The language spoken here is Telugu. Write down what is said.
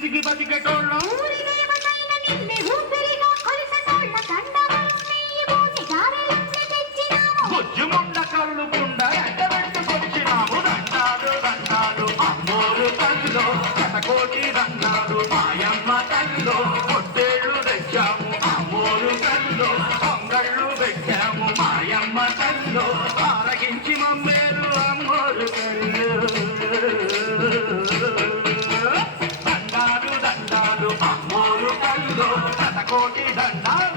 పిసిగి బతికెటోళ్ళం బొజ్జుముండ కళ్ళు కుండ ఎండబెట్టుకొచ్చినాము దండాలు దండాలు అమ్మోరు తల్లిలో శతకోటి దండాలు మాయమ్మ తల్లిలో పొట్టేళ్ళు తెచ్చాము అమ్మోరు తల్లిలో పొంగళ్ళు పెట్టాము మాయమ్మ తల్లిలో ఆరగించి మమ్మేరు అమ్మోరు తల్లు దండాలు దండాలు అమ్మోరు తల్లిలో శతకోటి దండాలు